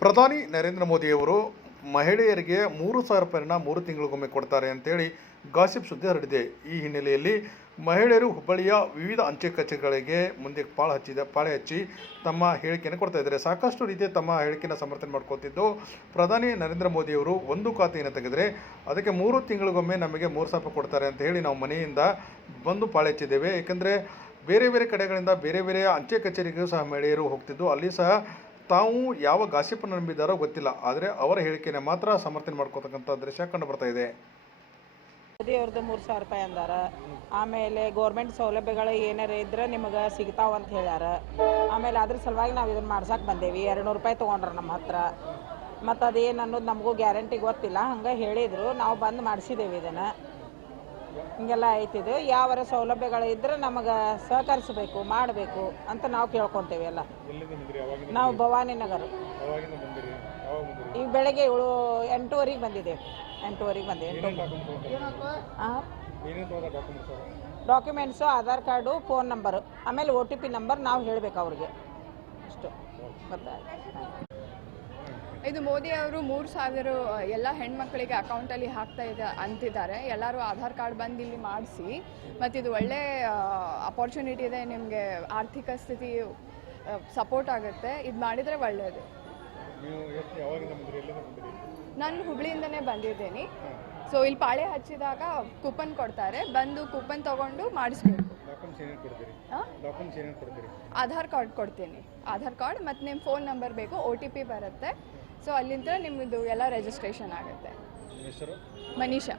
ಪ್ರಧಾನಿ ನರೇಂದ್ರ ಮೋದಿಯವರು ಮಹಿಳೆಯರಿಗೆ ಮೂರು ಸಾವಿರ ರೂಪಾಯಿನ ಮೂರು ತಿಂಗಳಿಗೊಮ್ಮೆ ಕೊಡ್ತಾರೆ ಅಂತೇಳಿ ಗಾಸಿಪ್ ಸುದ್ದಿ ಹರಡಿದೆ. ಈ ಹಿನ್ನೆಲೆಯಲ್ಲಿ ಮಹಿಳೆಯರು ಹುಬ್ಬಳ್ಳಿಯ ವಿವಿಧ ಅಂಚೆ ಕಚೇರಿಗಳಿಗೆ ಮುಂದೆ ಪಾಳು ಹಚ್ಚಿದ, ಪಾಳೆ ಹಚ್ಚಿ ತಮ್ಮ ಹೇಳಿಕೆಯನ್ನು ಕೊಡ್ತಾ ಇದ್ದಾರೆ. ಸಾಕಷ್ಟು ರೀತಿಯ ತಮ್ಮ ಹೇಳಿಕೆಯನ್ನು ಸಮರ್ಥನೆ ಮಾಡ್ಕೋತಿದ್ದು, ಪ್ರಧಾನಿ ನರೇಂದ್ರ ಮೋದಿಯವರು ಒಂದು ಖಾತೆಯನ್ನು ತೆಗೆದರೆ ಅದಕ್ಕೆ ಮೂರು ತಿಂಗಳಿಗೊಮ್ಮೆ ನಮಗೆ ಮೂರು ಸಾವಿರ ರೂಪಾಯಿ ಕೊಡ್ತಾರೆ ಅಂತ ಹೇಳಿ ನಾವು ಮನೆಯಿಂದ ಬಂದು ಪಾಳೆ ಹಚ್ಚಿದ್ದೇವೆ. ಏಕೆಂದರೆ ಬೇರೆ ಬೇರೆ ಕಡೆಗಳಿಂದ ಬೇರೆ ಬೇರೆ ಅಂಚೆ ಕಚೇರಿಗೂ ಸಹ ಮಹಿಳೆಯರು ಹೋಗ್ತಿದ್ದು, ಅಲ್ಲಿ ಸಹ ತಾವು ಯಾವ ಗಾಸಿಪನ್ನು ನಂಬಿದ್ದಾರೋ ಗೊತ್ತಿಲ್ಲ, ಆದರೆ ಅವರ ಹೇಳಿಕೆಯನ್ನು ಮಾತ್ರ ಸಮರ್ಥನೆ ಮಾಡ್ಕೋತಕ್ಕಂಥ ದೃಶ್ಯ ಕಂಡು ಬರ್ತಾ ಇದೆ. ಮೋದಿ ಅವ್ರದ್ದು ಮೂರು ಸಾವಿರ ರೂಪಾಯಿ ಅಂದಾರ. ಆಮೇಲೆ ಗೌರ್ಮೆಂಟ್ ಸೌಲಭ್ಯಗಳು ಏನಾರ ಇದ್ರೆ ನಿಮಗೆ ಸಿಗ್ತಾವ ಅಂತ ಹೇಳ್ಯಾರ. ಆಮೇಲೆ ಅದ್ರ ಸಲುವಾಗಿ ನಾವು ಇದನ್ನ ಮಾಡ್ಸಕ್ಕೆ ಬಂದೇವಿ. ಎರಡು ರೂಪಾಯಿ ತೊಗೊಂಡ್ರ ನಮ್ಮ ಹತ್ರ. ಮತ್ತು ಅದೇನು ಅನ್ನೋದು ನಮಗೂ ಗ್ಯಾರಂಟಿ ಗೊತ್ತಿಲ್ಲ. ಹಂಗೆ ಹೇಳಿದರು. ನಾವು ಬಂದು ಮಾಡಿಸಿದ್ದೇವೆ ಇದನ್ನು. ಹಿಂಗೆಲ್ಲ ಐತಿದು ಯಾವರ ಸೌಲಭ್ಯಗಳು ಇದ್ರೆ ನಮಗೆ ಸಹಕರಿಸಬೇಕು ಮಾಡಬೇಕು ಅಂತ ನಾವು ಕೇಳ್ಕೊತೇವೆ ಎಲ್ಲ. ನಾವು ಭವಾನಿ ನಗರ. ಈಗ ಬೆಳಗ್ಗೆ ಏಳು ಎಂಟೂವರೆಗೆ ಬಂದಿದ್ದೇವೆ ಎಂಟೂವರೆಗೆ ಬಂದೆ. ಎಂಟು. ಹಾಂ documents Aadhaar card phone number ಆಮೇಲೆ ಒ ಟಿ ಪಿ ನಂಬರ್ ನಾವು ಹೇಳಬೇಕು ಅವ್ರಿಗೆ. ಅಷ್ಟು. ಗೊತ್ತಾಯ್ತು ಇದು ಮೋದಿ ಅವರು ಮೂರು ಸಾವಿರ ಎಲ್ಲ ಹೆಣ್ಮಕ್ಳಿಗೆ ಅಕೌಂಟಲ್ಲಿ ಹಾಕ್ತಾ ಇದೆ ಅಂತಿದ್ದಾರೆ. ಎಲ್ಲರೂ ಆಧಾರ್ ಕಾರ್ಡ್ ಬಂದು ಇಲ್ಲಿ ಮಾಡಿಸಿ ಮತ್ತು ಇದು ಒಳ್ಳೆ ಅಪಾರ್ಚುನಿಟಿ ಇದೆ ನಿಮಗೆ ಆರ್ಥಿಕ ಸ್ಥಿತಿ ಸಪೋರ್ಟ್ ಆಗುತ್ತೆ. ಇದು ಮಾಡಿದರೆ ಒಳ್ಳೆಯದು ನಾನು ಹುಬ್ಳಿಯಿಂದನೇ ಬಂದಿದ್ದೀನಿ. ಸೊ ಇಲ್ಲಿ ಪಾಳೆ ಹಚ್ಚಿದಾಗ ಕೂಪನ್ ಕೊಡ್ತಾರೆ. ಬಂದು ಕೂಪನ್ ತೊಗೊಂಡು ಮಾಡಿಸ್ಬೇಕು? ಆಧಾರ್ ಕಾರ್ಡ್ ಕೊಡ್ತೀನಿ. ಆಧಾರ್ ಕಾರ್ಡ್ ಮತ್ತು ನಿಮ್ಮ ಫೋನ್ ನಂಬರ್ ಬೇಕು ಒ ಟಿ ಪಿ ಬರುತ್ತೆ. ಸೊ ಅಲ್ಲಿಂದ ನಿಮ್ಮದು ಎಲ್ಲ ರಿಜಿಸ್ಟ್ರೇಷನ್ ಆಗುತ್ತೆ. ಮನೀಷಾ.